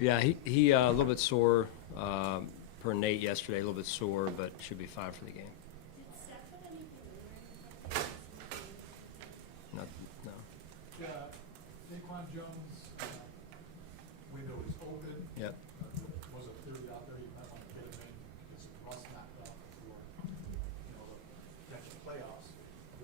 Yeah, he a little bit sore per Nate yesterday, a little bit sore, but should be fine for the game. No, no. Daquan Jones' window is open. Yep. Was a theory out there, you might want to get him in, get some rust knocked off before, the potential playoffs.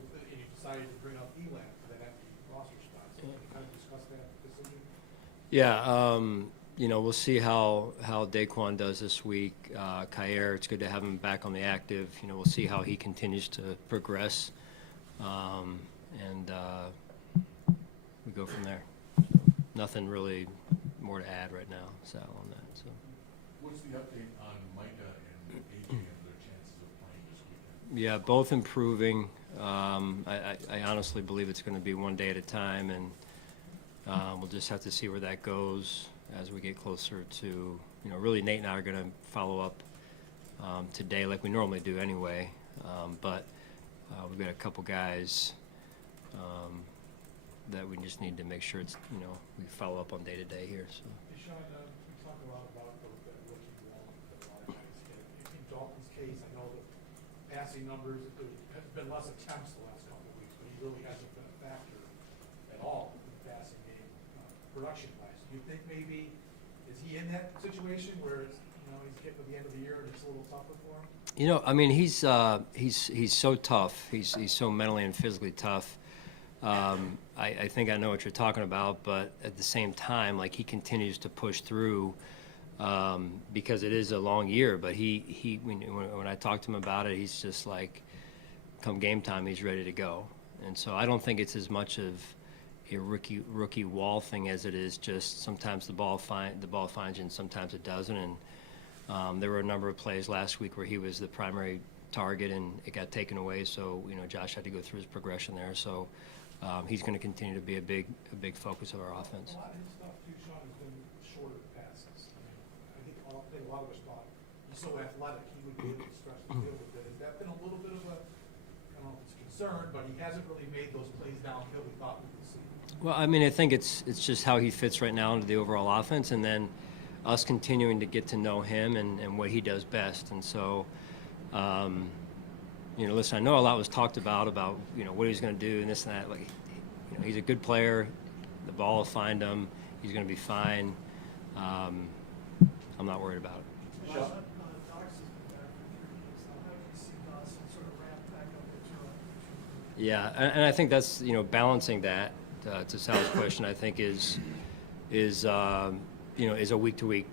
And you decided to bring up Elam for that empty roster spot. So can you kind of discuss that decision? Yeah, we'll see how Daquan does this week. Kyer, it's good to have him back on the active. We'll see how he continues to progress, and we go from there. Nothing really more to add right now, Sal, on that. So. What's the update on Micah and AJ and their chances of playing this weekend? Yeah, both improving. I honestly believe it's going to be one day at a time, and we'll just have to see where that goes as we get closer to, really Nate and I are going to follow up today like we normally do anyway. But we've got a couple guys that we just need to make sure it's, we follow up on day to day here. So. Hey, Sean, we talk a lot about the rookie wall that a lot of guys get. In Dalton's case, I know the passing numbers, there has been less attempts the last couple of weeks, but he really hasn't been a factor at all in the passing game, production-wise. Do you think maybe, is he in that situation where it's, he's getting to the end of the year and it's a little tougher for him? He's so tough. He's so mentally and physically tough. I think I know what you're talking about, but at the same time, like, he continues to push through because it is a long year. But when I talk to him about it, he's just like, come game time, he's ready to go. And so I don't think it's as much of a rookie wall thing as it is just sometimes the ball finds you and sometimes it doesn't. And there were a number of plays last week where he was the primary target and it got taken away. So Josh had to go through his progression there. So he's going to continue to be a big focus of our offense. A lot of his stuff too, Sean, has been shorter passes. I think a lot of us thought he's so athletic he would be able to stretch the field a bit. Has that been a little bit of a, I don't know if it's a concern, but he hasn't really made those plays downhill we thought we could see. Well, I think it's just how he fits right now into the overall offense, and then us continuing to get to know him and what he does best. And so, listen, I know a lot was talked about what he's going to do and this and that. Like, he's a good player. The ball will find him. He's going to be fine. I'm not worried about it. Sean? Yeah, and I think that's balancing that to Sal's question. I think is a week-to-week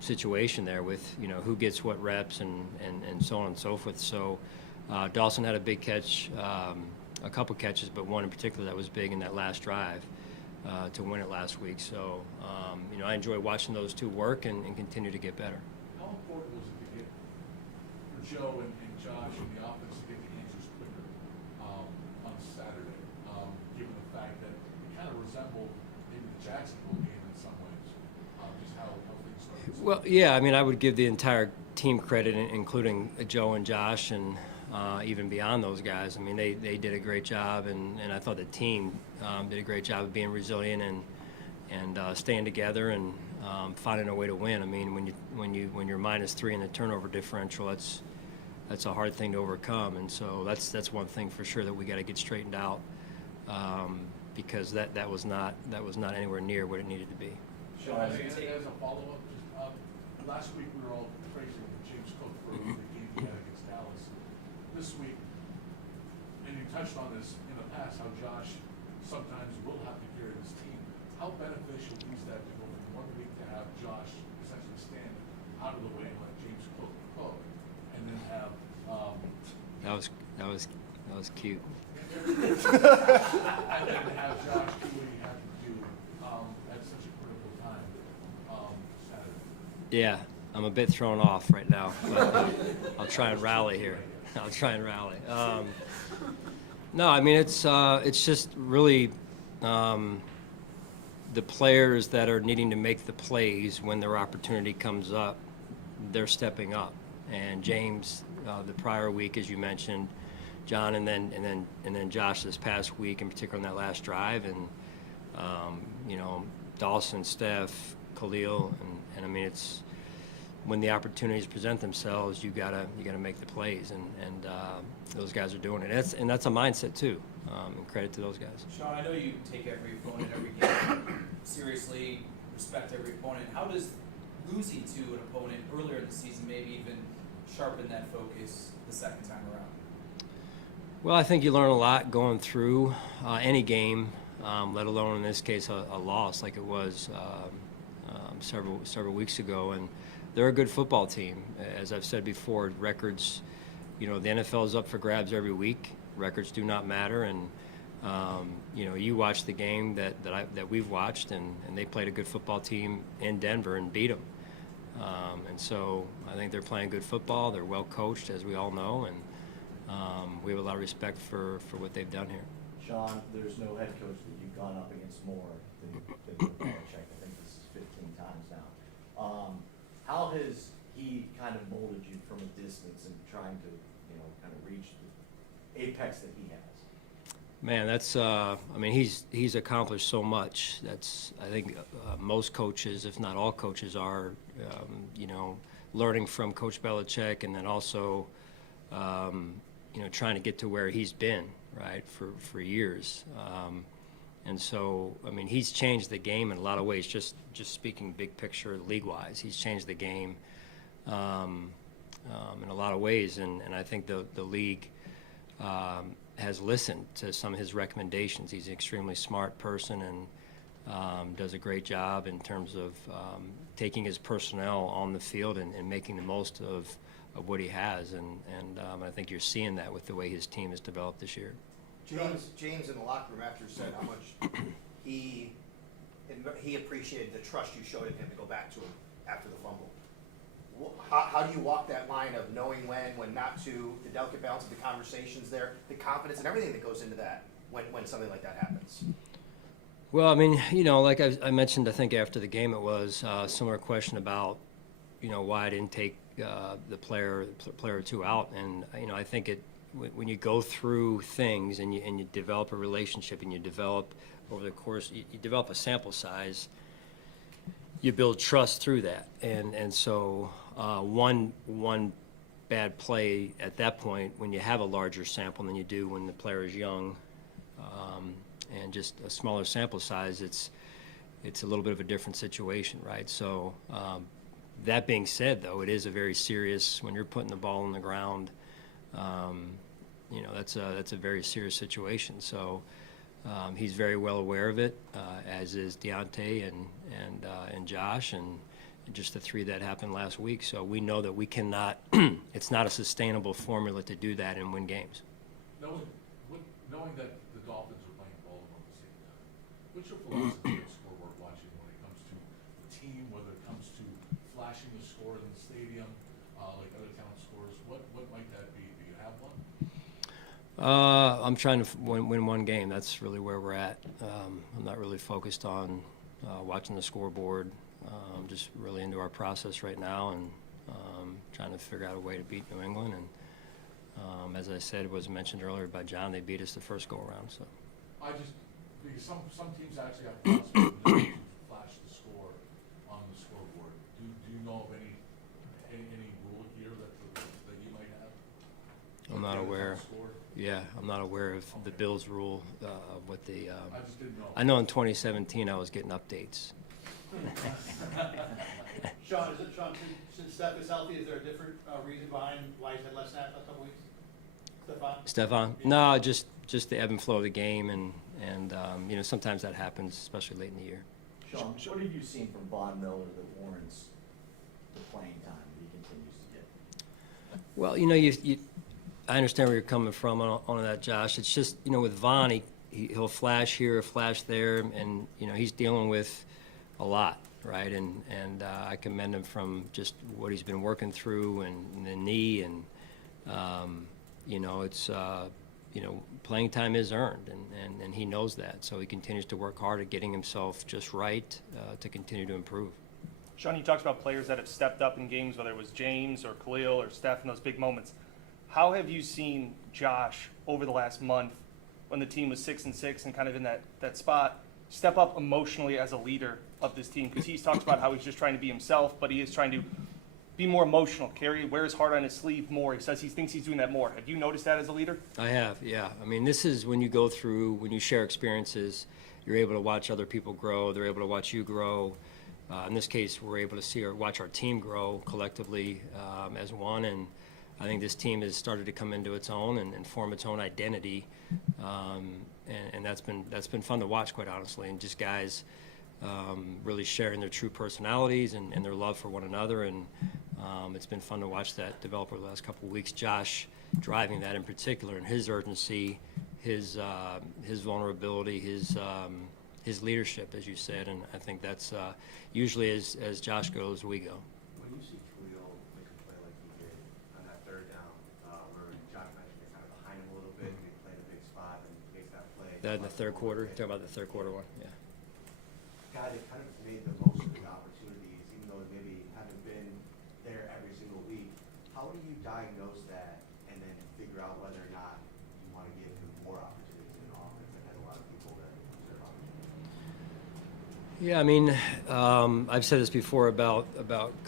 situation there with who gets what reps and so on and so forth. So Dawson had a big catch, a couple catches, but one in particular that was big in that last drive to win it last week. So I enjoy watching those two work and continue to get better. How important was it to get for Joe and Josh and the offense to get the answers quicker on Saturday, given the fact that it kind of resembled maybe the Jacksonville game in some ways, just how things started? Well, yeah, I would give the entire team credit, including Joe and Josh, and even beyond those guys. They did a great job, and I thought the team did a great job of being resilient and staying together and finding a way to win. When you're -3 in the turnover differential, that's a hard thing to overcome, and so that's one thing for sure that we got to get straightened out because that was not anywhere near what it needed to be. Sean, as a follow-up, last week we were all praising James Cook for the game he had against Dallas. This week, and you touched on this in the past, how Josh sometimes will have to carry this team. How beneficial is that to go from 1 week to have Josh essentially stand out of the way and let James cook, and then have That was cute. and then have Josh do what he had to do at such a critical time Saturday? Yeah, I'm a bit thrown off right now, but I'll try and rally here. No, it's just really the players that are needing to make the plays when their opportunity comes up, they're stepping up. And James, the prior week, as you mentioned, John, and then Josh this past week, in particular on that last drive, and Dawson, Steph, Khalil, and I mean, it's when the opportunities present themselves, you gotta make the plays, and those guys are doing it. And that's a mindset too. And credit to those guys. Sean, I know you take every opponent, every game seriously, respect every opponent. How does losing to an opponent earlier in the season maybe even sharpen that focus the second time around? Well, I think you learn a lot going through any game, let alone in this case a loss like it was several weeks ago. And they're a good football team. As I've said before, records, the NFL is up for grabs every week. Records do not matter, and you watch the game that we've watched, and they played a good football team in Denver and beat them. And so I think they're playing good football. They're well coached, as we all know, and we have a lot of respect for what they've done here. Sean, there's no head coach that you've gone up against more than Belichick. I think this is 15 times now. How has he kind of molded you from a distance and trying to, kind of reach the apex that he has? Man, that's I mean, he's accomplished so much. That's, I think, most coaches, if not all coaches, are learning from Coach Belichick, and then also trying to get to where he's been, right, for years. And so, I mean, he's changed the game in a lot of ways. Just speaking big picture, league-wise, he's changed the game in a lot of ways, and I think the league has listened to some of his recommendations. He's an extremely smart person and does a great job in terms of taking his personnel on the field and making the most of what he has. And I think you're seeing that with the way his team has developed this year. James in the locker room after said how much he appreciated the trust you showed in him to go back to him after the fumble. How do you walk that line of knowing when not to, the delicate balance of the conversations there, the confidence and everything that goes into that when something like that happens? Well, I mean, like I mentioned, I think after the game it was a similar question about, why I didn't take the player or two out. And, I think when you go through things and you develop a relationship and you develop over the course, you develop a sample size, you build trust through that. And so one bad play at that point, when you have a larger sample than you do when the player is young, and just a smaller sample size, it's a little bit of a different situation, right? So that being said, though, it is a very serious, when you're putting the ball on the ground, that's a very serious situation. So he's very well aware of it, as is Deontay and Josh, and just the three that happened last week. So we know that we cannot. It's not a sustainable formula to do that and win games. Knowing that the Dolphins are playing Baltimore at the same time, what's your philosophy of scoreboard watching when it comes to the team, whether it comes to flashing the score in the stadium, like other town scores? What might that be? Do you have one? I'm trying to win one game. That's really where we're at. I'm not really focused on watching the scoreboard. I'm just really into our process right now and trying to figure out a way to beat New England. And as I said, it was mentioned earlier by John, they beat us the first go-around. So Because some teams actually have to flash the score on the scoreboard. Do you know of any rule here that you might have? I'm not aware. Score? Yeah, I'm not aware of the Bills rule of what the. I just didn't know. I know in 2017 I was getting updates. Sean, since Steph is healthy, is there a different reason behind why he's had less snaps a couple weeks? Stefan? No, just the ebb and flow of the game, and sometimes that happens, especially late in the year. Sean, what have you seen from Von Miller that warrants the playing time that he continues to get? Well, I understand where you're coming from on that, Josh. It's just, with Von, he'll flash here, flash there, and he's dealing with a lot, right? And I commend him from just what he's been working through and the knee, and it's playing time is earned, and he knows that. So he continues to work hard at getting himself just right to continue to improve. Sean, you talked about players that have stepped up in games, whether it was James or Khalil or Steph in those big moments. How have you seen Josh over the last month when the team was 6-6 and kind of in that spot? step up emotionally as a leader of this team? Because he talks about how he's just trying to be himself, but he is trying to be more emotional. Wear his heart on his sleeve more. He says he thinks he's doing that more. Have you noticed that as a leader? I have, yeah. I mean, this is when you go through, when you share experiences, you're able to watch other people grow. They're able to watch you grow. In this case, we're able to see or watch our team grow collectively as one. And I think this team has started to come into its own and form its own identity. And that's been fun to watch, quite honestly. And just guys really sharing their true personalities and their love for one another. And it's been fun to watch that develop over the last couple of weeks. Josh driving that in particular, and his urgency, his vulnerability, his leadership, as you said. And I think that's usually as Josh goes, we go. When you see Khalil make a play like he did on that third down, where Josh mentioned you're kind of behind him a little bit, and he played a big spot and makes that play. That in the third quarter, talking about the third quarter one, yeah. Guy that kind of made the most of his opportunities, even though they maybe haven't been there every single week. How do you diagnose that and then figure out whether or not you want to give him more opportunities in an offense that has a lot of people that deserve opportunities? Yeah, I mean, I've said this before about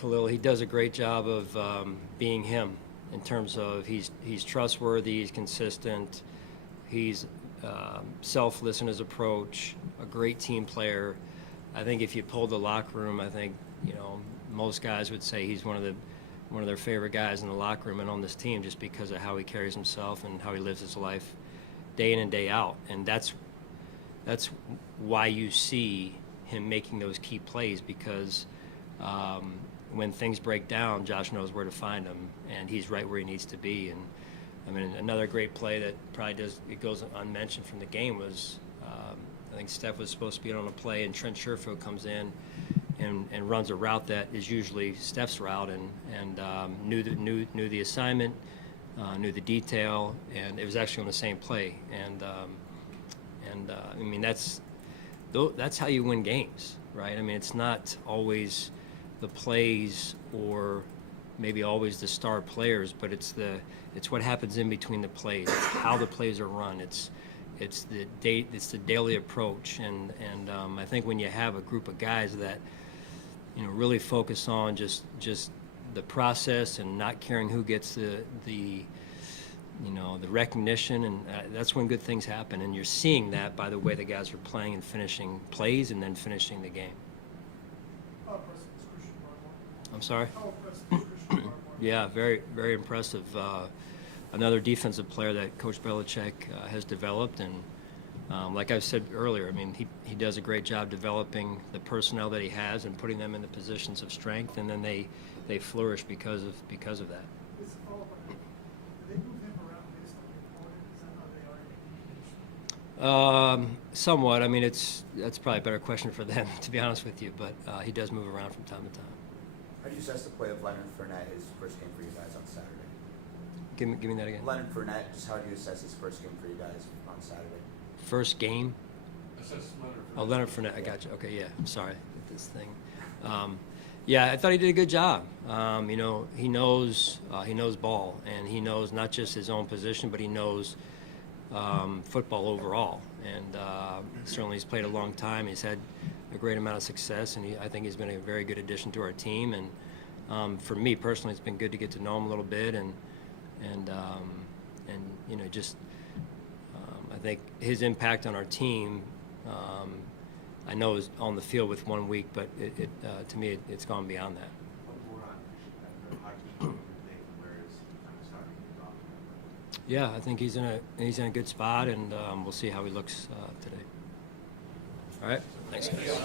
Khalil. He does a great job of being him in terms of he's trustworthy, he's consistent, he's selfless in his approach, a great team player. I think if you pulled the locker room, I think most guys would say he's one of their favorite guys in the locker room and on this team, just because of how he carries himself and how he lives his life day in and day out. And that's why you see him making those key plays, because when things break down, Josh knows where to find him, and he's right where he needs to be. And I mean, another great play that probably goes unmentioned from the game was I think Steph was supposed to be on a play, and Trent Sherfield comes in and runs a route that is usually Steph's route, and knew the assignment, knew the detail, and it was actually on the same play. And I mean, that's how you win games, right? I mean, it's not always the plays or maybe always the star players, but it's what happens in between the plays. It's how the plays are run. It's the daily approach, and I think when you have a group of guys that really focus on just the process and not caring who gets the recognition, and that's when good things happen. And you're seeing that by the way the guys are playing and finishing plays and then finishing the game. How impressive is Christian Barmore? I'm sorry? How impressive is Christian Barmore? Yeah, very, very impressive. Another defensive player that Coach Belichick has developed, and like I said earlier, I mean, he does a great job developing the personnel that he has and putting them in the positions of strength, and then they flourish because of that. It's a follow-up on that. Do they move him around based on the opponent? Is that how they are? Somewhat. I mean, that's probably a better question for them, to be honest with you, but he does move around from time to time. How do you assess the play of Leonard Fournette, his first game for you guys on Saturday? Give me that again. Leonard Fournette, just how do you assess his first game for you guys on Saturday? First game? Assess Leonard Fournette. Oh, Leonard Fournette. I got you. Okay, yeah. I'm sorry. This thing. Yeah, I thought he did a good job. He knows ball, and he knows not just his own position, but he knows football overall. And certainly he's played a long time. He's had a great amount of success, and I think he's been a very good addition to our team. And for me personally, it's been good to get to know him a little bit, and I think his impact on our team, I know is on the field with 1 week, but to me it's gone beyond that. What more on Christian Barmore? How do you think where is he kind of starting to drop? Yeah, I think he's in a good spot, and we'll see how he looks today. All right, thanks guys.